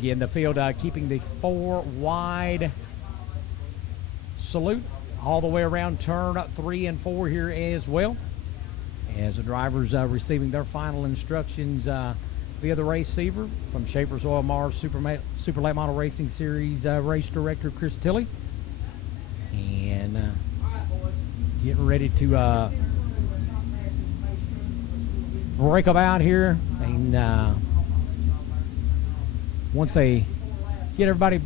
Again, the field keeping the 4 wide salute all the way around turn 3 and 4 here as well, as the drivers receiving their final instructions via the receiver from Schaefer's Oil Mars Super Late Model Racing Series race director Chris Tilley. And getting ready to break them out here. And once they get everybody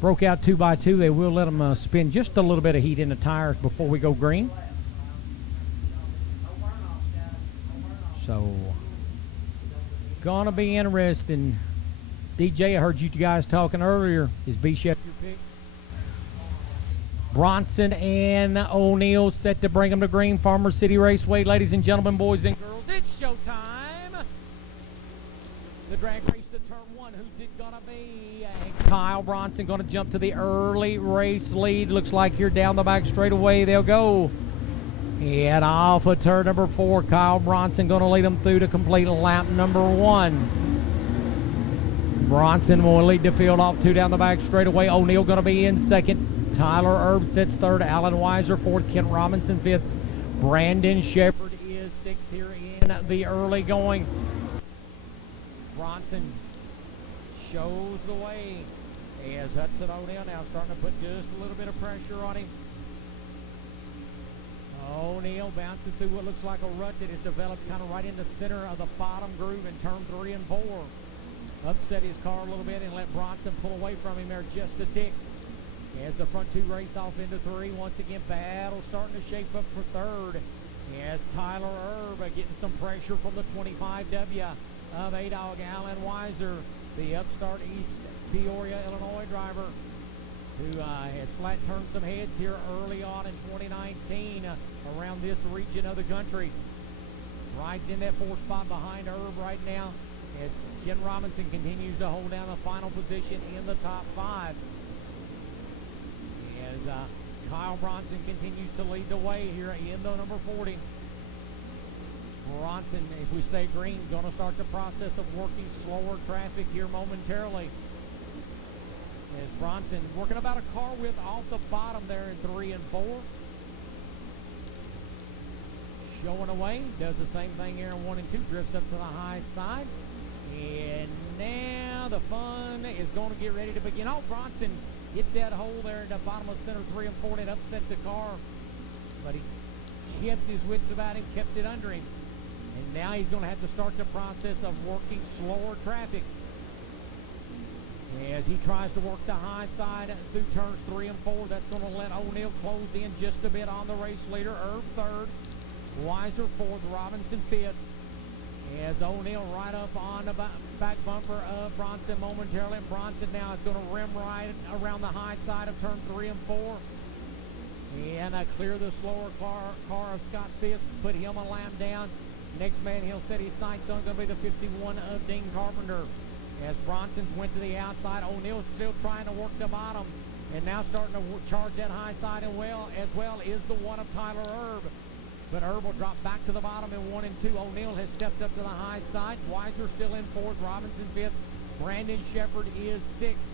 broke out 2 by 2, they will let them spin just a little bit of heat in the tires before we go green. So, gonna be interesting. DJ, I heard you guys talking earlier. Is B-Chef your pick? Bronson and O'Neill set to bring them to green. Farmer City Raceway, ladies and gentlemen, boys and girls, it's showtime. The drag race to turn 1. Who's it gonna be? And Kyle Bronson gonna jump to the early race lead. Looks like here down the back straightaway they'll go. And off of turn number 4, Kyle Bronson going to lead them through to complete lap number 1. Bronson will lead the field off 2 down the back straightaway. O'Neill going to be in second. Tyler Erb sits third. Alan Weiser fourth. Kent Robinson fifth. Brandon Shepard is sixth here in the early going. Bronson shows the way as Hudson O'Neill now starting to put just a little bit of pressure on him. O'Neill bouncing through what looks like a rut that is developed kind of right in the center of the bottom groove in turn 3 and 4. Upset his car a little bit and let Bronson pull away from him there just a tick. As the front 2 race off into 3, once again battle starting to shape up for third. As Tyler Erb getting some pressure from the 25W of A-Dog Alan Weiser, the upstart East Peoria, Illinois driver, who has flat turned some heads here early on in 2019 around this region of the country. Rides in that 4 spot behind Erb right now as Ken Robinson continues to hold down the final position in the top 5. As Kyle Bronson continues to lead the way here in the number 40. Bronson, if we stay green, going to start the process of working slower traffic here momentarily. As Bronson working about a car width off the bottom there in 3 and 4. Showing away, does the same thing here in 1 and 2, drifts up to the high side. And now the fun is going to get ready to begin. Oh, Bronson hit that hole there in the bottom of center 3 and 4 and it upset the car. But he kept his wits about him, kept it under him. And now he's going to have to start the process of working slower traffic as he tries to work the high side through turns 3 and 4. That's going to let O'Neill close in just a bit on the race leader. Erb third, Weiser fourth, Robinson fifth. As O'Neill right up on the back bumper of Bronson momentarily. And Bronson now is going to rim right around the high side of turn 3 and 4. And clear the slower car of Scott Fisk, put him a lap down. Next man he'll set his sights on going to be the 51 of Dean Carpenter. As Bronson's went to the outside, O'Neill's still trying to work the bottom. And now starting to charge that high side as well is the one of Tyler Erb. But Erb will drop back to the bottom in 1 and 2. O'Neill has stepped up to the high side. Weiser still in fourth. Robinson fifth. Brandon Shepard is sixth.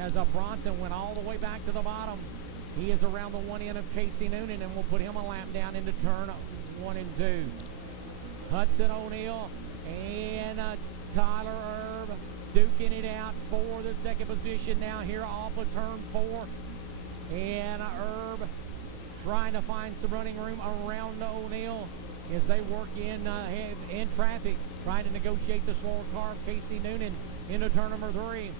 As Bronson went all the way back to the bottom. He is around the one end of Casey Noonan and will put him a lap down into turn 1 and 2. Hudson O'Neill and Tyler Erb duking it out for the second position now here off of turn 4. And Erb trying to find some running room around O'Neill as they work in traffic, trying to negotiate the slower car of Casey Noonan into turn number 3.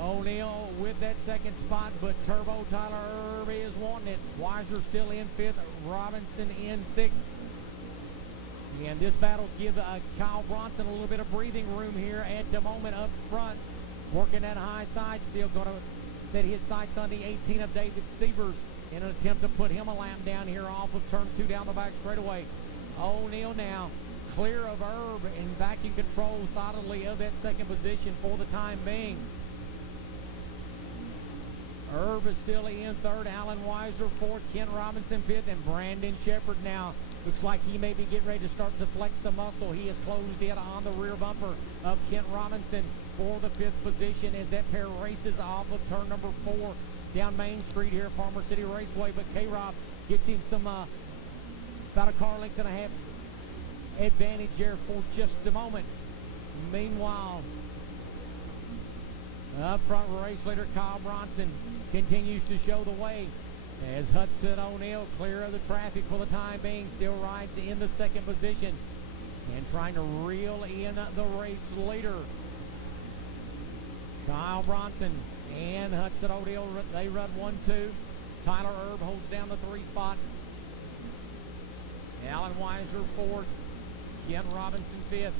O'Neill with that second spot, but Turbo Tyler Erb is wanting it. Weiser still in fifth, Robinson in sixth. And this battle gives Kyle Bronson a little bit of breathing room here at the moment up front. Working that high side, still going to set his sights on the 18 of David Sievers in an attempt to put him a lap down here off of turn 2 down the back straightaway. O'Neill now clear of Erb and back in control solidly of that second position for the time being. Erb is still in third, Alan Weiser fourth, Ken Robinson fifth, and Brandon Shepard now looks like he may be getting ready to start to flex some muscle. He has closed in on the rear bumper of Kent Robinson for the 5th position as that pair races off of turn number 4 down Main Street here at Farmer City Raceway. But K-Rob gets him some about a car length and a half advantage there for just a moment. Meanwhile, up front, race leader Kyle Bronson continues to show the way as Hudson O'Neal, clear of the traffic for the time being, still rides in the 2nd position and trying to reel in the race leader. Kyle Bronson and Hudson O'Neal, they run 1-2. Tyler Erb holds down the 3 spot. Alan Weiser 4th. Ken Robinson 5th.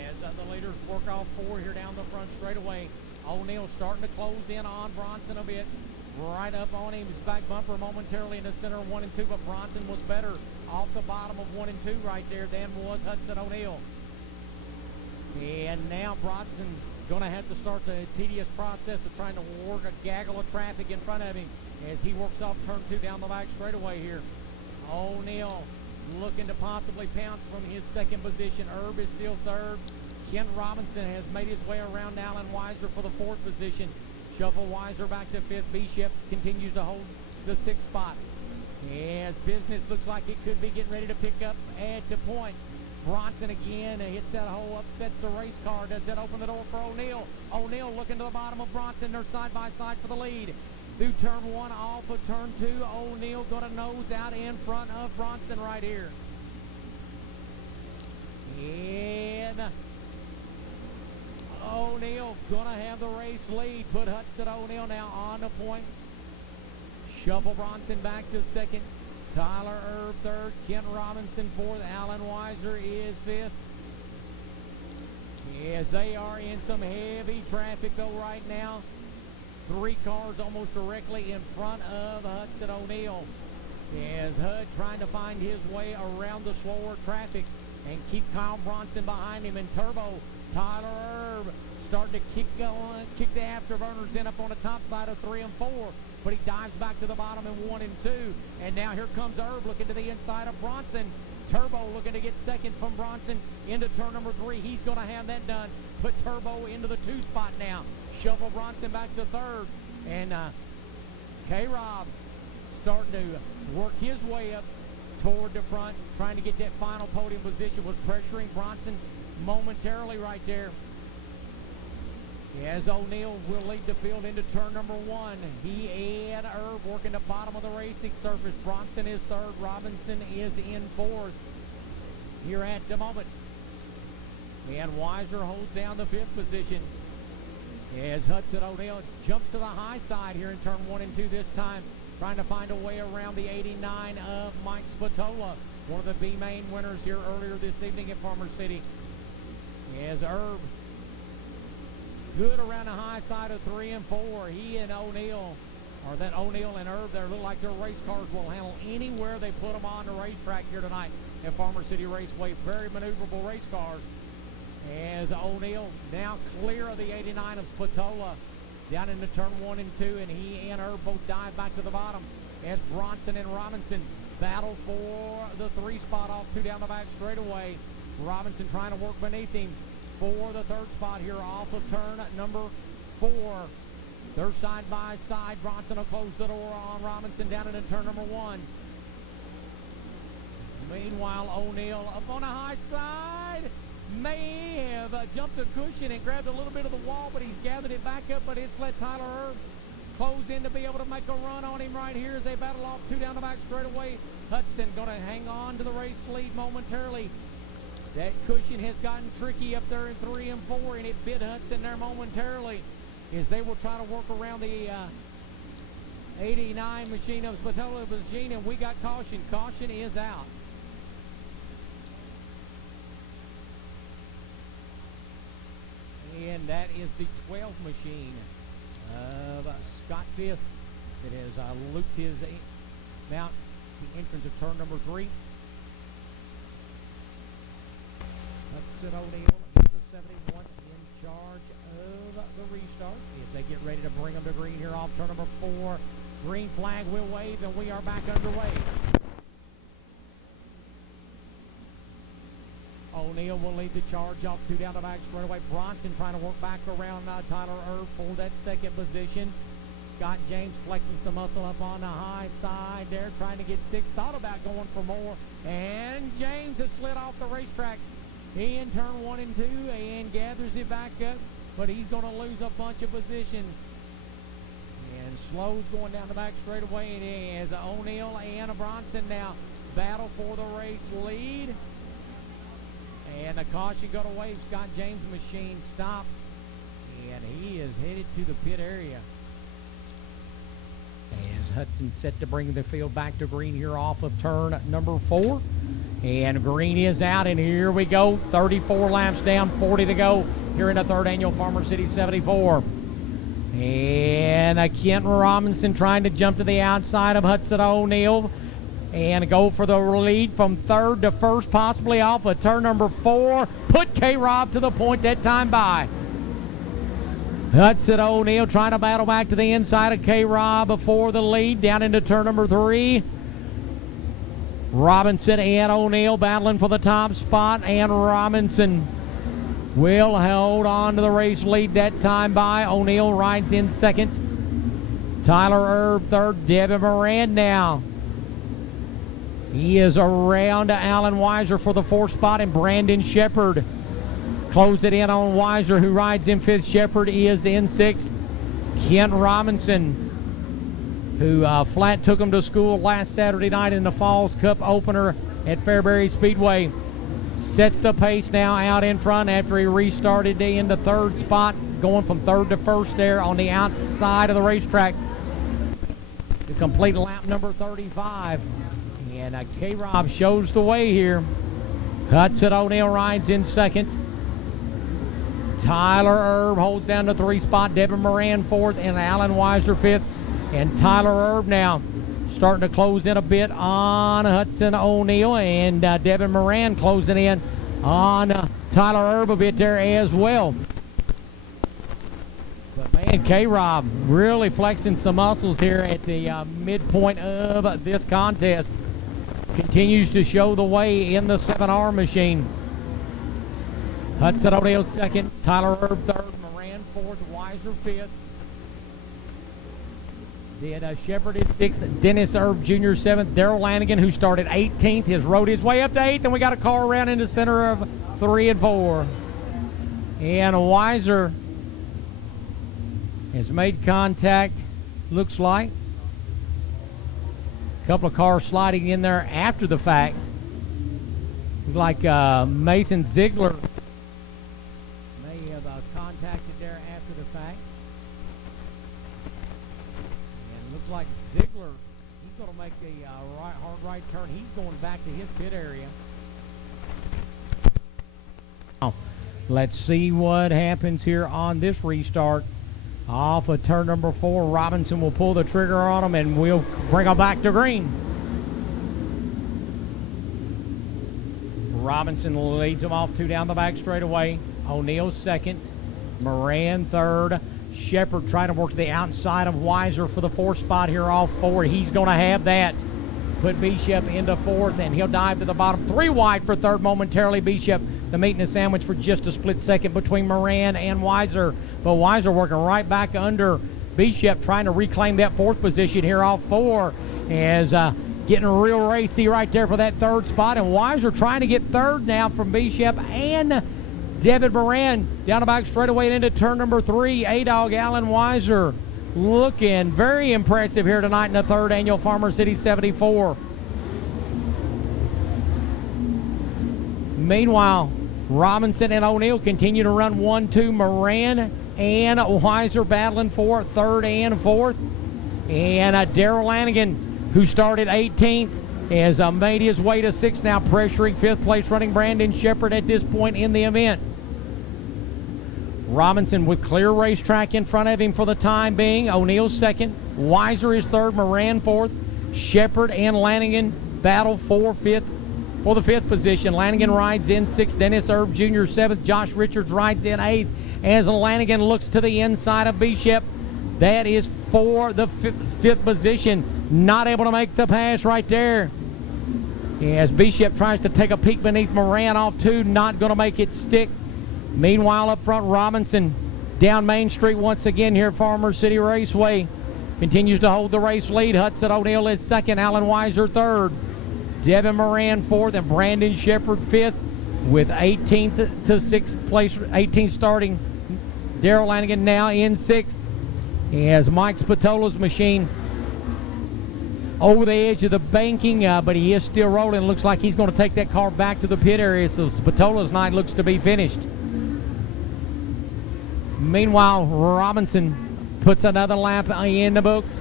As the leaders work off 4 here down the front straightaway. O'Neal starting to close in on Bronson a bit. Right up on him. His back bumper momentarily in the center of 1 and 2, but Bronson was better off the bottom of 1 and 2 right there than was Hudson O'Neal. And now Bronson going to have to start the tedious process of trying to work a gaggle of traffic in front of him as he works off turn 2 down the back straightaway here. O'Neal looking to possibly pounce from his 2nd position. Erb is still 3rd. Kent Robinson has made his way around Alan Weiser for the 4th position. Shuffle Weiser back to 5th. Bishop continues to hold the 6th spot. As business looks like it could be getting ready to pick up at the point. Bronson again hits that hole, upsets the race car. Does that open the door for O'Neal? O'Neal looking to the bottom of Bronson. They're side by side for the lead. Through turn 1, off of turn 2, O'Neal going to nose out in front of Bronson right here. And O'Neal going to have the race lead. Put Hudson O'Neal now on the point. Shuffle Bronson back to 2nd. Tyler Erb 3rd. Kent Robinson 4th. Alan Weiser is 5th. As they are in some heavy traffic though right now. 3 cars almost directly in front of Hudson O'Neal. As Hud trying to find his way around the slower traffic and keep Kyle Bronson behind him. And Turbo, Tyler Erb starting to kick the afterburners in up on the top side of 3 and 4. But he dives back to the bottom in 1 and 2. And now here comes Erb looking to the inside of Bronson. Turbo looking to get 2nd from Bronson into turn number 3. He's going to have that done. Put Turbo into the 2 spot now. Shuffle Bronson back to 3rd. And K-Rob starting to work his way up toward the front, trying to get that final podium position. Was pressuring Bronson momentarily right there. As O'Neal will lead the field into turn number 1. He and Erb working the bottom of the racing surface. Bronson is 3rd. Robinson is in 4th here at the moment. And Weiser holds down the 5th position. As Hudson O'Neal jumps to the high side here in turn 1 and 2 this time, trying to find a way around the 89 of Mike Spatola, one of the B-Main winners here earlier this evening at Farmer City. As Erb, good around the high side of 3 and 4. He and O'Neal, or that O'Neal and Erb, they look like their race cars will handle anywhere they put them on the racetrack here tonight at Farmer City Raceway. Very maneuverable race cars. As O'Neal now clear of the 89 of Spatola down into turn 1 and 2, and he and Erb both dive back to the bottom as Bronson and Robinson battle for the 3 spot off 2 down the back straightaway. Robinson trying to work beneath him for the 3rd spot here off of turn number 4. They're side by side. Bronson will close the door on Robinson down into turn number 1. Meanwhile, O'Neal up on the high side. May have jumped a cushion and grabbed a little bit of the wall, but he's gathered it back up, but it's let Tyler Erb close in to be able to make a run on him right here as they battle off 2 down the back straightaway. Hudson going to hang on to the race lead momentarily. That cushion has gotten tricky up there in 3 and 4, and it bit Hudson there momentarily as they will try to work around the 89 machine of Spatola machine, and we got caution. Caution is out. And that is the 12 machine of Scott Fisk that has looped his mount the entrance of turn number 3. Hudson O'Neal is the 71 in charge of the restart as they get ready to bring them to green here off turn number 4. Green flag will wave and we are back underway. O'Neill will lead the charge off 2 down the back straightaway. Bronson trying to work back around Tyler Erb for that second position. Scott James flexing some muscle up on the high side there, trying to get 6. Thought about going for more, and James has slid off the racetrack in turn 1 and 2 and gathers it back up, but he's going to lose a bunch of positions. And Slow's going down the back straightaway, and it is O'Neill and Bronson now battle for the race lead. And the caution got away. Scott James' machine stops, and he is headed to the pit area. As Hudson set to bring the field back to green here off of turn number 4. And green is out, and here we go. 34 laps down, 40 to go here in the 3rd annual Farmer City 74. And Kent Robinson trying to jump to the outside of Hudson O'Neill and go for the lead from 3rd to 1st, possibly off of turn number 4. Put K-Rob to the point that time by. Hudson O'Neill trying to battle back to the inside of K-Rob before the lead down into turn number 3. Robinson and O'Neill battling for the top spot, and Robinson will hold on to the race lead that time by. O'Neill rides in 2nd. Tyler Erb 3rd. Devin Moran now. He is around Alan Weiser for the 4th spot, and Brandon Shepard close it in on Weiser, who rides in 5th. Shepard is in 6th. Kent Robinson, who flat took him to school last Saturday night in the Falls Cup opener at Fairbury Speedway, sets the pace now out in front after he restarted in the 3rd spot, going from 3rd to 1st there on the outside of the racetrack to complete lap number 35. And K-Rob shows the way here. Hudson O'Neill rides in 2nd. Tyler Erb holds down the 3 spot. Devin Moran 4th, and Alan Weiser 5th. And Tyler Erb now starting to close in a bit on Hudson O'Neill, and Devin Moran closing in on Tyler Erb a bit there as well. But man, K-Rob really flexing some muscles here at the midpoint of this contest. Continues to show the way in the 7R machine. Hudson O'Neill 2nd, Tyler Erb 3rd, Moran 4th, Weiser 5th. Then Shepard is 6th, Dennis Erb Jr. 7th, Darrell Lanigan, who started 18th, has rode his way up to 8th, and we got a car around in the center of 3 and 4. And Weiser has made contact, looks like. A couple of cars sliding in there after the fact. Looks like Mason Ziegler may have contacted there after the fact. And looks like Ziegler, he's going to make a hard right turn. He's going back to his pit area. Now, let's see what happens here on this restart. Off of turn number 4, Robinson will pull the trigger on him, and we'll bring him back to green. Robinson leads him off 2 down the back straightaway. O'Neill 2nd, Moran 3rd. Shepard trying to work to the outside of Weiser for the 4th spot here off 4. He's going to have that. Put Bishop into 4th, and he'll dive to the bottom. 3 wide for 3rd momentarily. Bishop, the meat in the sandwich for just a split second between Moran and Weiser. But Weiser working right back under Bishop, trying to reclaim that 4th position here off 4. As getting real racy right there for that 3rd spot. And Weiser trying to get 3rd now from Bishop and Devin Moran down the back straightaway and into turn number 3. A-Dog Alan Weiser looking very impressive here tonight in the 3rd annual Farmer City 74. Meanwhile, Robinson and O'Neill continue to run 1-2. Moran and Weiser battling for 3rd and 4th. And Darrell Lanigan, who started 18th, has made his way to 6th now, pressuring 5th place running Brandon Shepard at this point in the event. Robinson with clear racetrack in front of him for the time being. O'Neill 2nd, Weiser is 3rd, Moran 4th. Shepard and Lanigan battle for the 5th position. Lanigan rides in 6th, Dennis Erb Jr. 7th, Josh Richards rides in 8th as Lanigan looks to the inside of Bishop. That is for the 5th position. Not able to make the pass right there. As Bishop tries to take a peek beneath Moran off two, not going to make it stick. Meanwhile, up front, Robinson down Main Street once again here at Farmer City Raceway. Continues to hold the race lead. Hudson O'Neill is second, Alan Weiser third, Devin Moran fourth, and Brandon Shepard fifth, with 18th to 6th place, 18th starting. Daryl Lanigan now in 6th. As Mike Spatola's machine over the edge of the banking, but he is still rolling. Looks like he's going to take that car back to the pit area, so Spatola's night looks to be finished. Meanwhile, Robinson puts another lap in the books.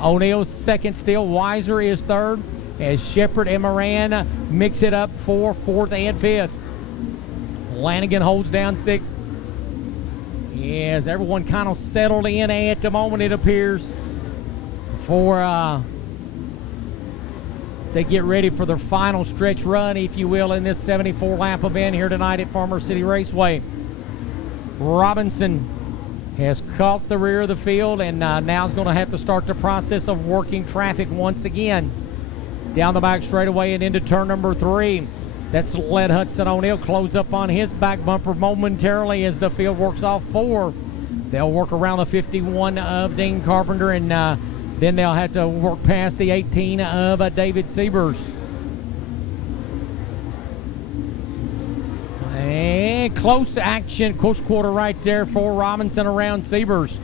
O'Neill's second still. Weiser is third, as Shepard and Moran mix it up for fourth and fifth. Lanigan holds down sixth. As everyone kind of settled in at the moment, it appears, for they get ready for their final stretch run, if you will, in this 74-lap event here tonight at Farmer City Raceway. Robinson has caught the rear of the field, and now is going to have to start the process of working traffic once again down the back straightaway and into turn number 3. That's let Hudson O'Neill close up on his back bumper momentarily as the field works off 4. They'll work around the 51 of Dean Carpenter, and then they'll have to work past the 18 of David Siebers. And close action, close quarter right there for Robinson around Siebers.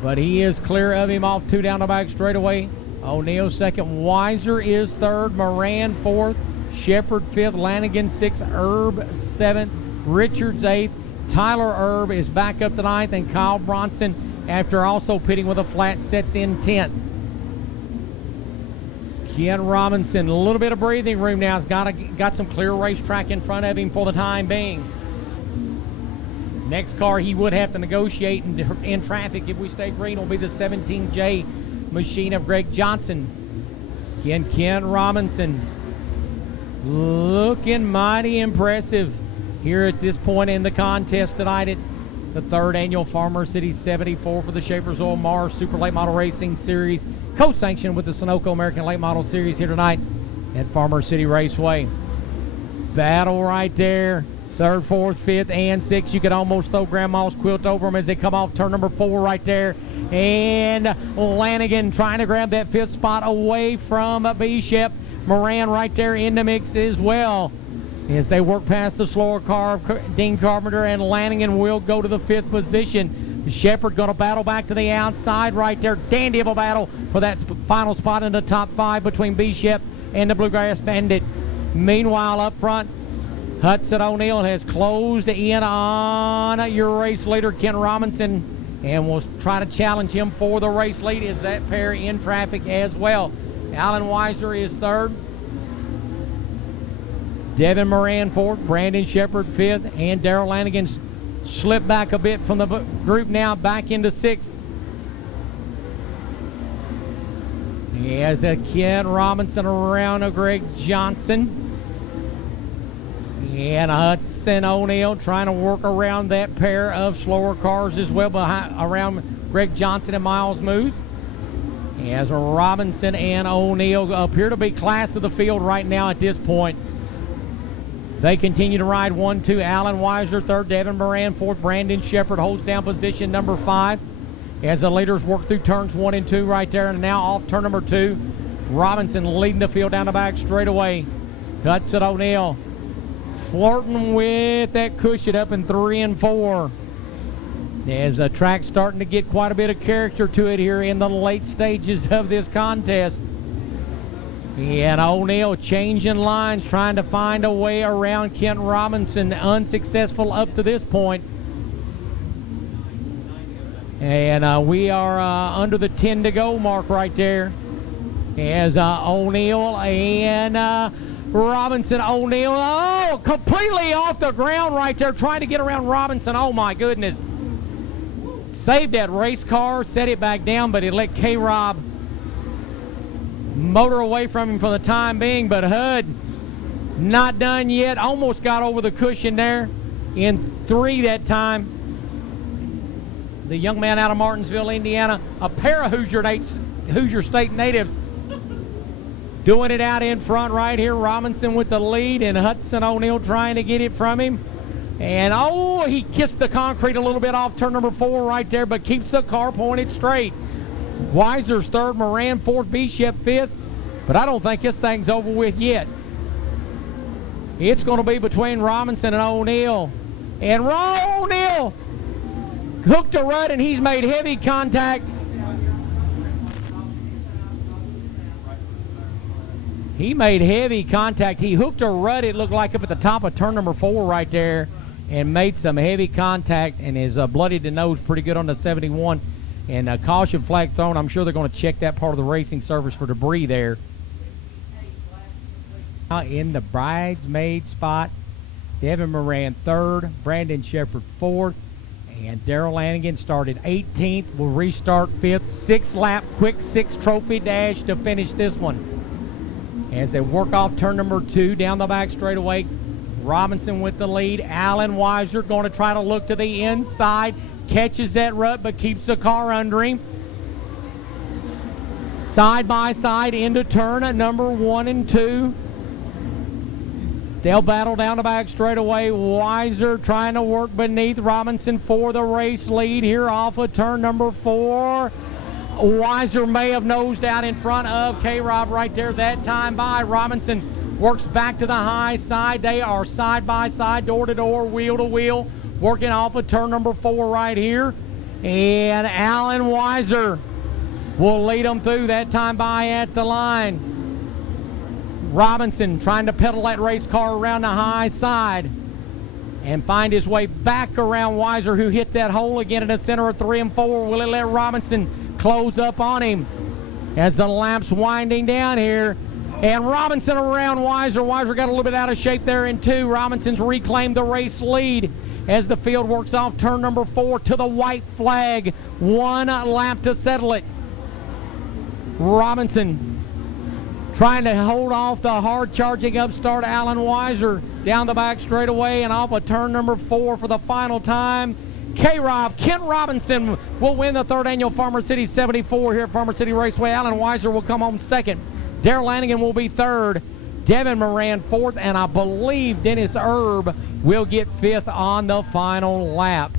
But he is clear of him off 2 down the back straightaway. O'Neill second, Weiser is third, Moran fourth, Shepard fifth, Lanigan sixth, Erb seventh, Richards eighth, Tyler Erb is back up to ninth, and Kyle Bronson, after also pitting with a flat, sets in 10th. Ken Robinson, a little bit of breathing room now. Has got some clear racetrack in front of him for the time being. Next car he would have to negotiate in traffic if we stay green will be the 17J machine of Greg Johnson. Again, Ken Robinson looking mighty impressive here at this point in the contest tonight at the 3rd annual Farmer City 74 for the Schaefer's Oil Mars Super Late Model Racing Series, co-sanctioned with the Sunoco American Late Model Series here tonight at Farmer City Raceway. Battle right there. 3rd, 4th, 5th, and 6th. You could almost throw Grandma's quilt over them as they come off turn number 4 right there. And Lanigan trying to grab that 5th spot away from Bishop. Moran right there in the mix as well. As they work past the slower car of Dean Carpenter, and Lanigan will go to the 5th position. Shepard going to battle back to the outside right there. Dandy of a battle for that final spot in the top 5 between Bishop and the Bluegrass Bandit. Meanwhile, up front, Hudson O'Neill has closed in on your race leader, Ken Robinson, and will try to challenge him for the race lead as that pair in traffic as well. Alan Weiser is 3rd. Devin Moran 4th. Brandon Shepard 5th. And Daryl Lanigan's slipped back a bit from the group now, back into 6th. As Ken Robinson around Greg Johnson. And Hudson O'Neill trying to work around that pair of slower cars as well, around Greg Johnson and Miles Moose. As Robinson and O'Neill appear to be class of the field right now at this point. They continue to ride 1-2. Alan Weiser 3rd, Devin Moran 4th, Brandon Shepard holds down position number 5 as the leaders work through turns 1 and 2 right there. And now off turn number 2, Robinson leading the field down the back straightaway. Hudson O'Neill flirting with that cushion up in 3 and 4. As the track's starting to get quite a bit of character to it here in the late stages of this contest. And O'Neill changing lines, trying to find a way around Kent Robinson, unsuccessful up to this point. And we are under the 10 to go mark right there. As O'Neill and Robinson, O'Neill, completely off the ground right there, trying to get around Robinson. Oh my goodness. Saved that race car, set it back down, but he let K-Rob motor away from him for the time being. But Hud, not done yet, almost got over the cushion there in 3 that time. The young man out of Martinsville, Indiana, a pair of Hoosier State natives. Doing it out in front right here. Robinson with the lead, and Hudson O'Neal trying to get it from him. And, oh, he kissed the concrete a little bit off turn number 4 right there, but keeps the car pointed straight. Weiser's third, Moran fourth, Bishop fifth. But I don't think this thing's over with yet. It's going to be between Robinson and O'Neal. And O'Neal hooked a rut, and he's made heavy contact. He made heavy contact. He hooked a rut, it looked like, up at the top of turn number 4 right there, and made some heavy contact, and is bloodied the nose pretty good on the 71. And a caution flag thrown. I'm sure they're going to check that part of the racing service for debris there. In the bridesmaid spot, Devin Moran third, Brandon Shepard fourth, and Darrell Lanigan started 18th. Will restart fifth. 6-lap quick 6 trophy dash to finish this one. As they work off turn number 2 down the back straightaway, Robinson with the lead. Alan Weiser going to try to look to the inside. Catches that rut, but keeps the car under him. Side by side into turn at number 1 and 2. They'll battle down the back straightaway. Weiser trying to work beneath Robinson for the race lead here off of turn number 4. Weiser may have nosed out in front of K-Rob right there that time by. Robinson works back to the high side. They are side by side, door to door, wheel to wheel, working off of turn number 4 right here. And Alan Weiser will lead them through that time by at the line. Robinson trying to pedal that race car around the high side and find his way back around Weiser, who hit that hole again in the center of 3 and 4. Will it let Robinson close up on him as the lap's winding down here? And Robinson around Weiser. Weiser got a little bit out of shape there in 2. Robinson's reclaimed the race lead as the field works off turn number 4 to the white flag. 1 lap to settle it. Robinson trying to hold off the hard-charging upstart Alan Weiser down the back straightaway and off of turn number 4 for the final time. K-Rob, Kent Robinson will win the 3rd annual Farmer City 74 here at Farmer City Raceway. Alan Weiser will come home 2nd. Darrell Lanigan will be 3rd. Devin Moran 4th, and I believe Dennis Erb will get 5th on the final lap.